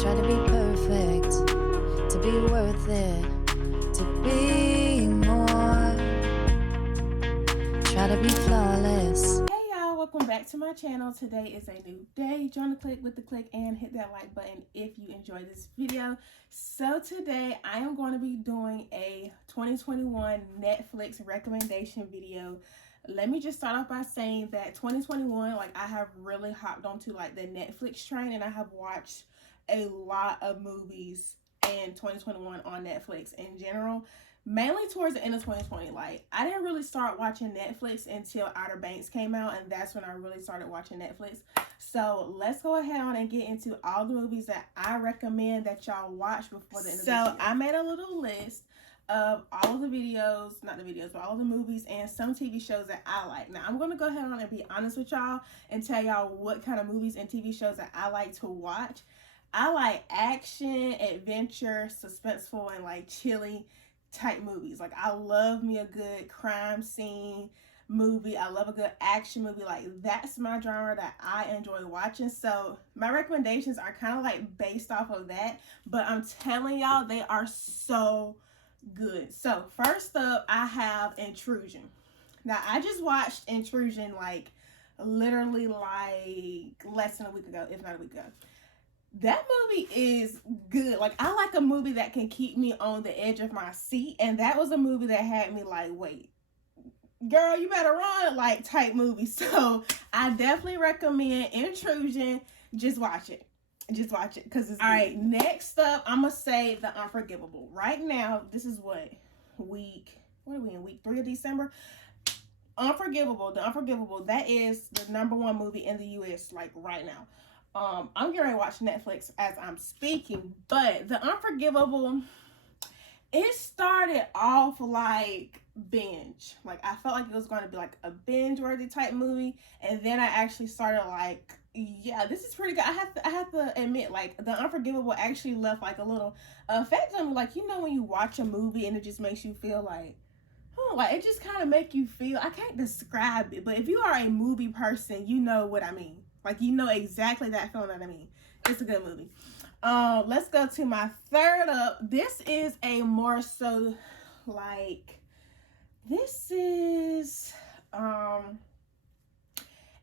Try to be perfect, to be worth it, to be more. Try to be flawless. Hey y'all, welcome back to my channel. Today is a new day. Join the click with the click and hit that like button if you enjoyed this video. So today I am going to be doing a 2021 Netflix recommendation video. Let me just start off by saying that 2021, I have really hopped onto the Netflix train, and I have watched a lot of movies in 2021 on Netflix in general, mainly towards the end of 2020. I didn't really start watching Netflix until Outer Banks came out, and that's when I really started watching Netflix. So let's go ahead on and get into all the movies that I recommend that y'all watch before the end of this year. So I made a little list of all of the videos, not the videos, but all of the movies and some TV shows that I like. Now, I'm going to go ahead on and be honest with y'all and tell y'all what kind of movies and TV shows that I like to watch. I like action, adventure, suspenseful, and chilly type movies. I love me a good crime scene movie. I love a good action movie. That's my genre that I enjoy watching. So my recommendations are kind of based off of that, but I'm telling y'all, they are so good. So first up, I have Intrusion. Now, I just watched Intrusion literally less than a week ago, if not a week ago. That movie is good. I like a movie that can keep me on the edge of my seat, and that was a movie that had me wait, girl, you better run, type movie. So I definitely recommend Intrusion. Just watch it. Just watch it because it's good. All right, next up, I'm going to say The Unforgivable. Right now, this is what are we in, week 3 of December? Unforgivable, The Unforgivable, that is the #1 movie in the U.S. right now. I'm getting ready to watch Netflix as I'm speaking, but The Unforgivable, it started off binge. I felt like it was going to be a binge-worthy type movie, and then I actually started yeah, this is pretty good. I have to admit, The Unforgivable actually left a little effect on me. When you watch a movie and it just makes you feel it just kind of make you feel, I can't describe it, but if you are a movie person, you know what I mean. You know exactly that feeling that I mean. It's a good movie. Let's go to my third up. This is a more so this is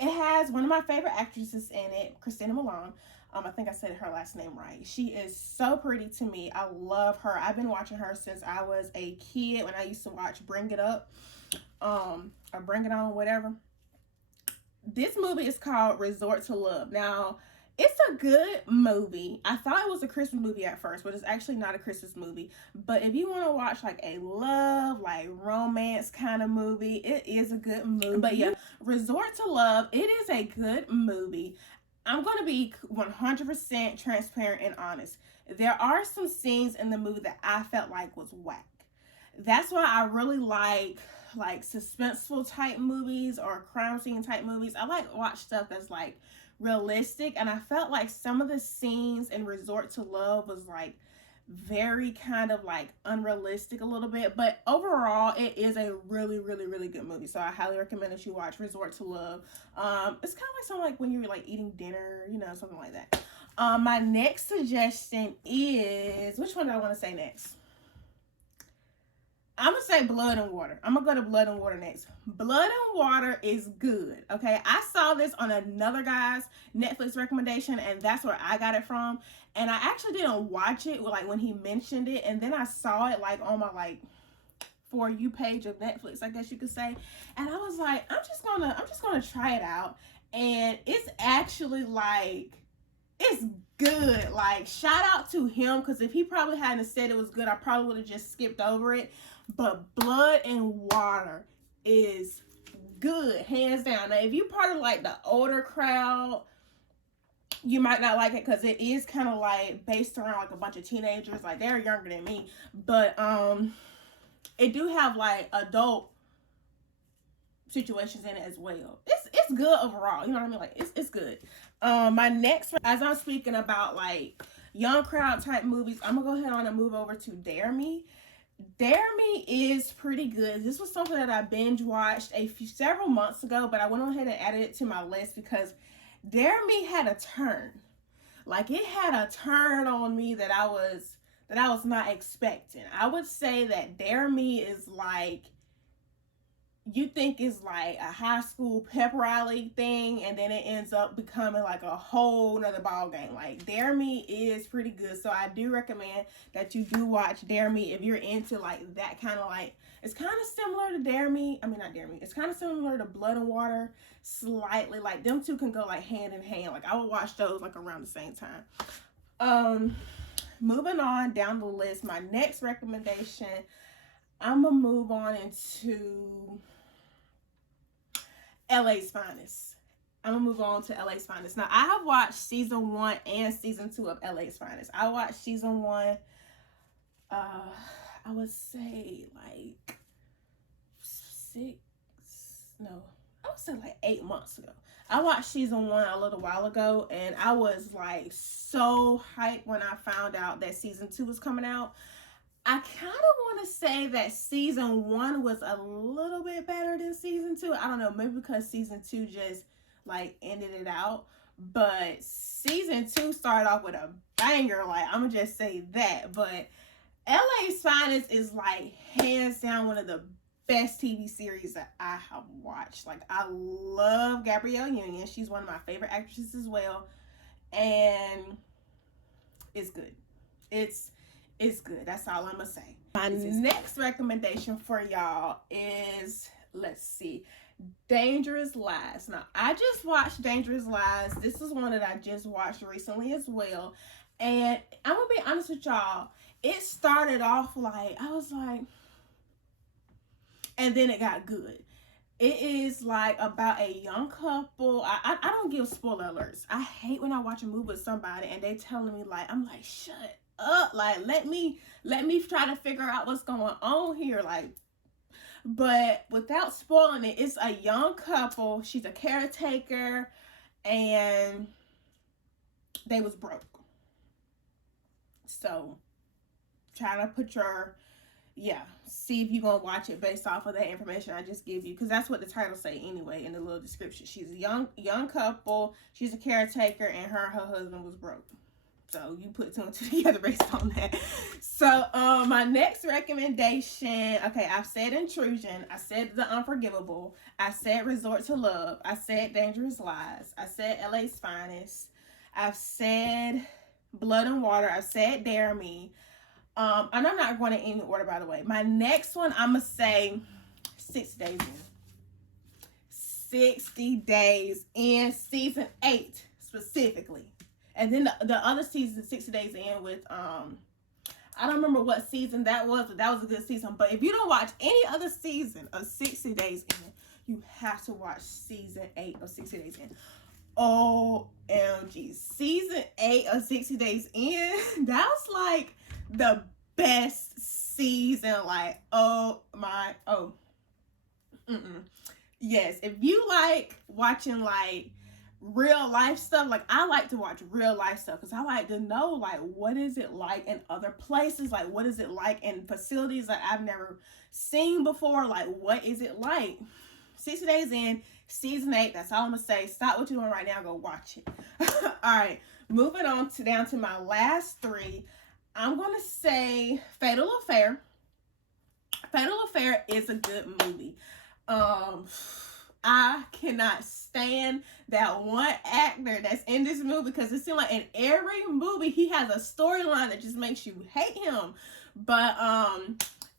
it has one of my favorite actresses in it, Christina Milian. I think I said her last name right. She is so pretty to me. I love her. I've been watching her since I was a kid when I used to watch Bring It Up, or Bring It On, whatever. This movie is called Resort to Love. Now, it's a good movie. I thought it was a Christmas movie at first, but it's actually not a Christmas movie. But if you want to watch a love, romance kind of movie, it is a good movie. But yeah, Resort to Love, it is a good movie. I'm going to be 100% transparent and honest. There are some scenes in the movie that I felt was whack. That's why I really like suspenseful type movies or crime scene type movies. I watch stuff that's realistic, and I felt some of the scenes in Resort to Love was very kind of unrealistic a little bit, but overall it is a really, really, really good movie. So I highly recommend that you watch Resort to Love. It's kind of something when you're eating dinner, something like that. My next suggestion is, which one do I want to say next? I'm going to say Blood and Water. I'm going to go to Blood and Water next. Blood and Water is good, okay? I saw this on another guy's Netflix recommendation, and that's where I got it from. And I actually didn't watch it when he mentioned it, and then I saw it on my For You page of Netflix, I guess you could say. And I was I'm just gonna try it out. And it's actually it's good. Shout out to him, because if he probably hadn't said it was good, I probably would have just skipped over it. But Blood and Water is good, hands down. Now, if you're part of the older crowd, you might not like it, because it is kind of based around a bunch of teenagers. They're younger than me, but it do have adult situations in it as well. It's good overall, you know what I mean? It's good. My next, as I'm speaking about young crowd type movies, I'm gonna go ahead on and move over to Dare Me. Dare Me is pretty good. This was something that I binge watched several months ago, but I went ahead and added it to my list because Dare Me had a turn. Like, it had a turn on me that I was not expecting. I would say that Dare Me is like, you think it's like a high school pep rally thing, and then it ends up becoming like a whole nother ball game. Like, Dare Me is pretty good, so I do recommend that you do watch Dare Me if you're into like that kind of, like, it's kind of similar to Dare Me. I mean, not Dare Me. It's kind of similar to Blood and Water, slightly. Like, them two can go like hand in hand. Like, I would watch those like around the same time. Moving on down the list, my next recommendation, I'm gonna move on into LA's Finest. I'm gonna move on to LA's Finest. Now, I have watched season 1 and season 2 of LA's Finest. I watched season 1, I would say like 8 months ago. I watched season 1 a little while ago, and I was like so hyped when I found out that season 2 was coming out. I kind of want to say that season 1 was a little bit better than season 2. I don't know, maybe because season 2 just like ended it out. But season 2 started off with a banger. Like, I'm gonna just say that. But LA's Finest is like hands down one of the best TV series that I have watched. Like, I love Gabrielle Union. She's one of my favorite actresses as well. And it's good. It's good. That's all I'm gonna say. My next recommendation for y'all is, let's see, Dangerous Lies. Now, I just watched Dangerous Lies. This is one that I just watched recently as well. And I'm gonna be honest with y'all, it started off like, I was like, and then it got good. It is like about a young couple. I don't give spoiler alerts. I hate when I watch a movie with somebody and they telling me, like, I'm like, shut up, like, let me try to figure out what's going on here, like. But without spoiling it, it's a young couple. She's a caretaker, and they was broke. So try to put your, see if you're gonna watch it based off of that information I just give you, because that's what the title say anyway in the little description. She's a young couple, she's a caretaker, and her husband was broke. So you put 2 and 2 together based on that. So my next recommendation, okay, I've said Intrusion, I said The Unforgivable, I said Resort to Love, I said Dangerous Lies, I said LA's Finest, I've said Blood and Water, I've said Dare Me. And I'm not going in any order, by the way. My next one, I'm going to say 60 Days In. 60 Days In, season 8 specifically. And then the other season, 60 Days In with, I don't remember what season that was, but that was a good season. But if you don't watch any other season of 60 Days In, you have to watch season 8 of 60 Days In. OMG. Season 8 of 60 Days In, that was like the best season. Like, yes, if you like watching like real life stuff, like, I like to watch real life stuff because I like to know, like, what is it like in other places, like, what is it like in facilities that I've never seen before, like, what is it like. 60 Days In, season 8, that's all I'm gonna say. Stop what you're doing right now, go watch it. All right, moving on down to my last 3. I'm gonna say Fatal Affair. Fatal Affair is a good movie. I cannot stand that one actor that's in this movie, because it seems like in every movie he has a storyline that just makes you hate him. But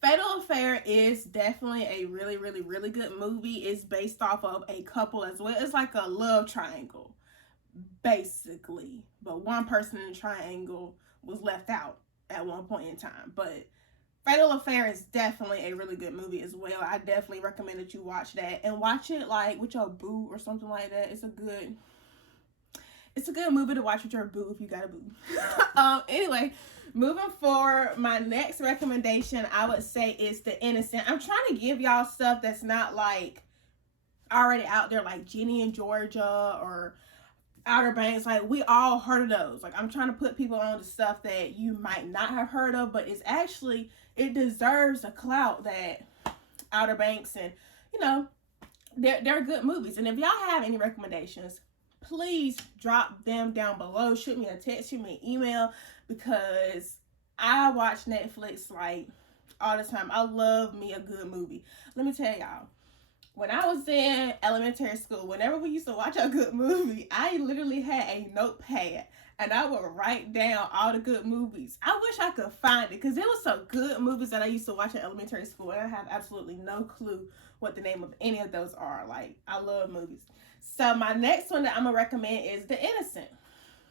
Fatal Affair is definitely a really, really, really good movie. It's based off of a couple as well. It's like a love triangle, basically. But one person in the triangle was left out at one point in time. But Fatal Affair is definitely a really good movie as well. I definitely recommend that you watch that. And watch it like with your boo or something like that. It's a good movie to watch with your boo if you got a boo. Anyway, moving forward, my next recommendation I would say is The Innocent. I'm trying to give y'all stuff that's not like already out there, like Ginny and Georgia or Outer Banks. Like, we all heard of those. Like, I'm trying to put people on to stuff that you might not have heard of, but it's actually, it deserves the clout that Outer Banks and, you know, they're good movies. And if y'all have any recommendations, please drop them down below. Shoot me a text, shoot me an email, because I watch Netflix like all the time. I love me a good movie. Let me tell y'all, when I was in elementary school, whenever we used to watch a good movie, I literally had a notepad and I would write down all the good movies. I wish I could find it, because there was some good movies that I used to watch in elementary school, and I have absolutely no clue what the name of any of those are. Like, I love movies. So my next one that I'm gonna recommend is The Innocent.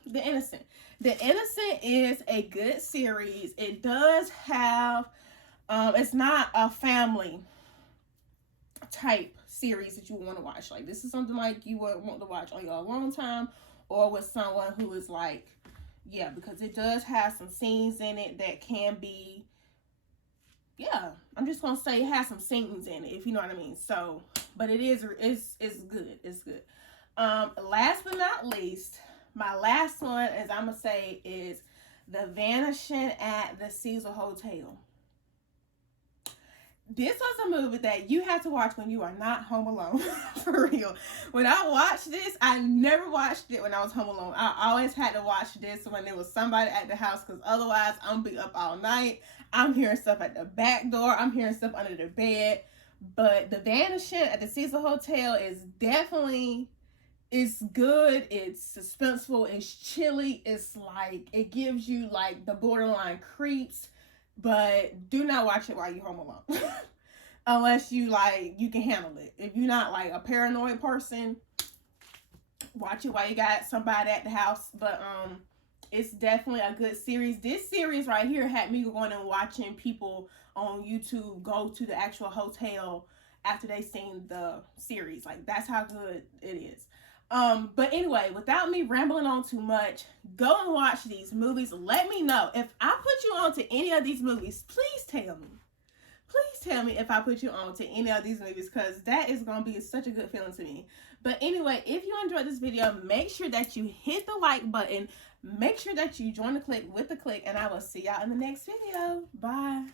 The Innocent. The Innocent is a good series. It does have, it's not a family type series that you want to watch. Like, this is something like you would want to watch on your alone time, or with someone who is like, yeah, because it does have some scenes in it that can be, yeah, I'm just gonna say it has some scenes in it, if you know what I mean. So, but it's good. It's good. Last but not least, my last one is, I'm gonna say, is The Vanishing at the Cecil Hotel. This was a movie that you have to watch when you are not home alone. For real. When I watched this, I never watched it when I was home alone. I always had to watch this when there was somebody at the house, because otherwise I'm gonna be up all night. I'm hearing stuff at the back door. I'm hearing stuff under the bed. But The Vanishing at the Cecil Hotel is definitely, it's good. It's suspenseful. It's chilly. It's like, it gives you like the borderline creeps. But do not watch it while you're home alone. Unless you like, you can handle it. If you're not like a paranoid person, watch it while you got somebody at the house. But it's definitely a good series. This series right here had me going and watching people on YouTube go to the actual hotel after they seen the series. Like, that's how good it is. But anyway, without me rambling on too much, go and watch these movies. Let me know if I put you on to any of these movies. Please tell me. Please tell me if I put you on to any of these movies, because that is going to be such a good feeling to me. But anyway, if you enjoyed this video, make sure that you hit the like button. Make sure that you join the clique with the clique, and I will see y'all in the next video. Bye.